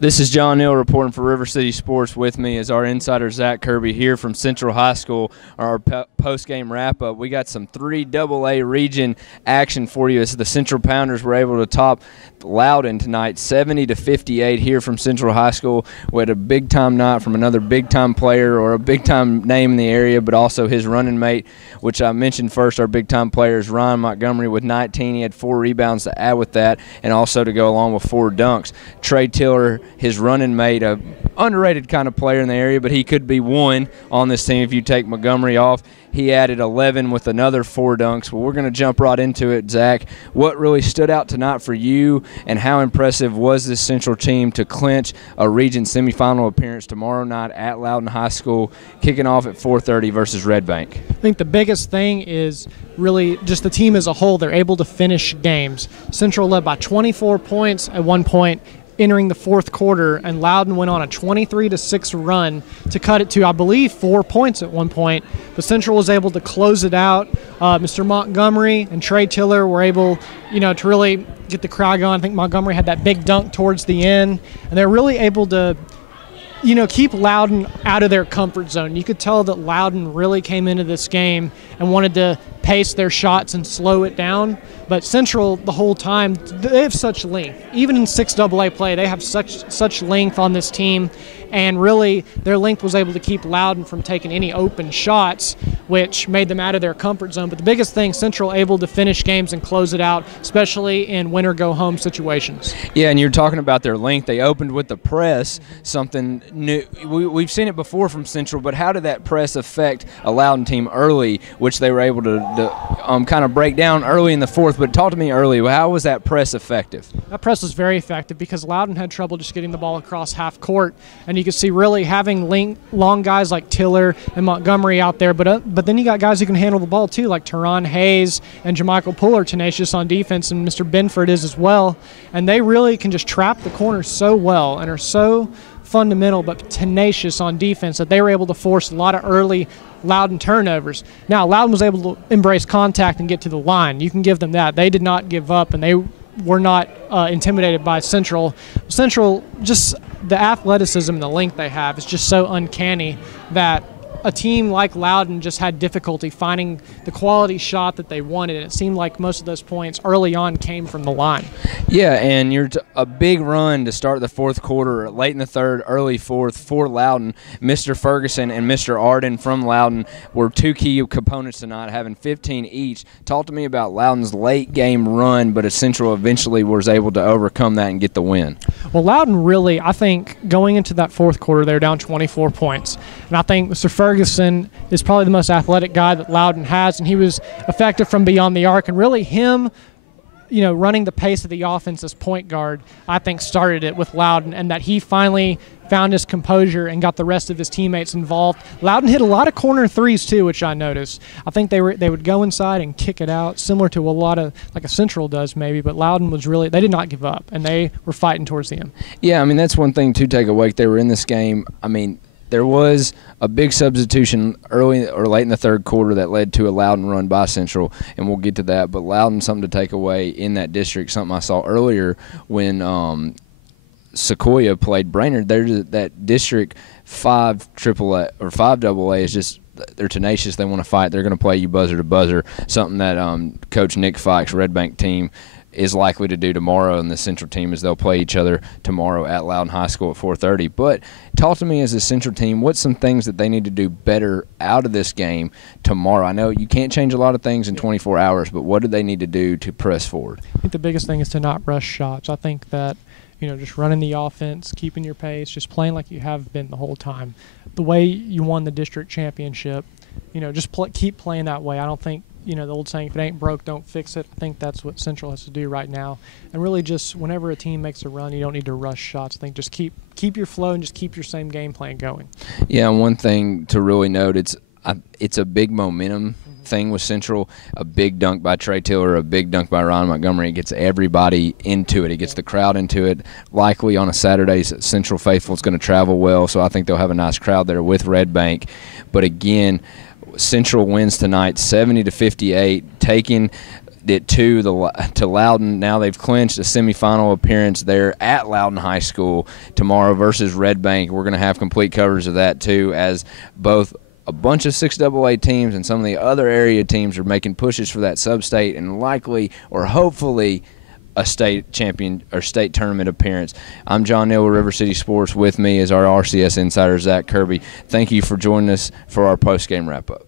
This is John Neal reporting for River City Sports. With me is our insider Zach Kirby here from Central High School. Our post-game wrap-up. We got some 3AA region action for you as the Central Pounders were able to top Loudon tonight, 70-58 here from Central High School. We had a big-time night from another big-time player or a big-time name in the area, but also his running mate, which I mentioned first. Our big-time player is Ryan Montgomery with 19. He had 4 rebounds to add with that, and also to go along with 4 dunks. Trey Tiller, his running mate, a underrated kind of player in the area, but he could be one on this team if you take Montgomery off. He added 11 with another 4 dunks. Well, we're going to jump right into it, Zach. What really stood out tonight for you, and how impressive was this Central team to clinch a region semifinal appearance tomorrow night at Loudon High School, kicking off at 4:30 versus Red Bank? I think the biggest thing is really just the team as a whole. They're able to finish games. Central led by 24 points at one point entering the fourth quarter, and Loudon went on a 23-6 run to cut it to, I believe, 4 points at one point. But Central was able to close it out. Mr. Montgomery and Trey Tiller were able, to really get the crowd going. I think Montgomery had that big dunk towards the end, and they're really able to keep Loudon out of their comfort zone. You could tell that Loudon really came into this game and wanted to pace their shots and slow it down. But Central, the whole time, they have such length. Even in 6AA play, they have such length on this team. And really, their length was able to keep Loudon from taking any open shots, which made them out of their comfort zone. But the biggest thing, Central able to finish games and close it out, especially in win-or-go-home situations. Yeah, and you're talking about their length. They opened with the press, something new. We've seen it before from Central, but how did that press affect a Loudon team early, which they were able to kind of break down early in the fourth? But talk to me early. How was that press effective? That press was very effective because Loudon had trouble just getting the ball across half court, and you could see really having long guys like Tiller and Montgomery out there, but then you got guys who can handle the ball too, like Teron Hayes and Jamichael Poole are tenacious on defense, and Mr. Benford is as well, and they really can just trap the corner so well and are so fundamental but tenacious on defense that they were able to force a lot of early Loudon turnovers. Now, Loudon was able to embrace contact and get to the line. You can give them that. They did not give up, and they were not intimidated by Central. Central, just the athleticism and the length they have is just so uncanny that a team like Loudon just had difficulty finding the quality shot that they wanted, and it seemed like most of those points early on came from the line. Yeah, and you're a big run to start the fourth quarter, late in the third, early fourth for Loudon. Mr. Ferguson and Mr. Arden from Loudon were 2 key components tonight, having 15 each. Talk to me about Loudon's late game run, but Central eventually was able to overcome that and get the win. Well, Loudon really, I think, going into that fourth quarter, they were down 24 points. And I think Mr. Ferguson is probably the most athletic guy that Loudon has, and he was effective from beyond the arc. And really him, running the pace of the offense as point guard, I think started it with Loudon, and that he finally found his composure and got the rest of his teammates involved. Loudon hit a lot of corner threes too, which I noticed. I think they would go inside and kick it out, similar to a lot of like a Central does maybe, but Loudon was really, they did not give up, and they were fighting towards the end. Yeah, that's one thing to take away. They were in this game. There was a big substitution early or late in the third quarter that led to a Loudon run by Central, and we'll get to that. But Loudon, something to take away in that district, something I saw earlier when Sequoia played Brainerd. That district 5 AAA or 5 AA is just, they're tenacious. They want to fight. They're going to play you buzzer to buzzer, something that Coach Nick Fikes' Red Bank team is likely to do tomorrow, and the Central team is they'll play each other tomorrow at Loudon High School at 4:30. But talk to me as a Central team, what's some things that they need to do better out of this game tomorrow? I know you can't change a lot of things in 24 hours, but what do they need to do to press forward? I think the biggest thing is to not rush shots. I think that just running the offense, keeping your pace, just playing like you have been the whole time. The way you won the district championship, just keep playing that way. I don't think, the old saying, if it ain't broke, don't fix it. I think that's what Central has to do right now. And really just whenever a team makes a run, you don't need to rush shots. I think just keep your flow and just keep your same game plan going. Yeah, and one thing to really note, it's a big momentum thing with Central. A big dunk by Trey Tiller, a big dunk by Ryan Montgomery. It gets everybody into it. It gets the crowd into it. Likely on a Saturday, Central Faithful is going to travel well, so I think they'll have a nice crowd there with Red Bank. But again, Central wins tonight 70-58, taking it to Loudon. Now they've clinched a semifinal appearance there at Loudon High School tomorrow versus Red Bank. We're going to have complete coverage of that too, as both a bunch of 6AA teams and some of the other area teams are making pushes for that sub-state and likely or hopefully a state champion or state tournament appearance. I'm John Neal with River City Sports. With me is our RCS insider, Zach Kirby. Thank you for joining us for our post-game wrap-up.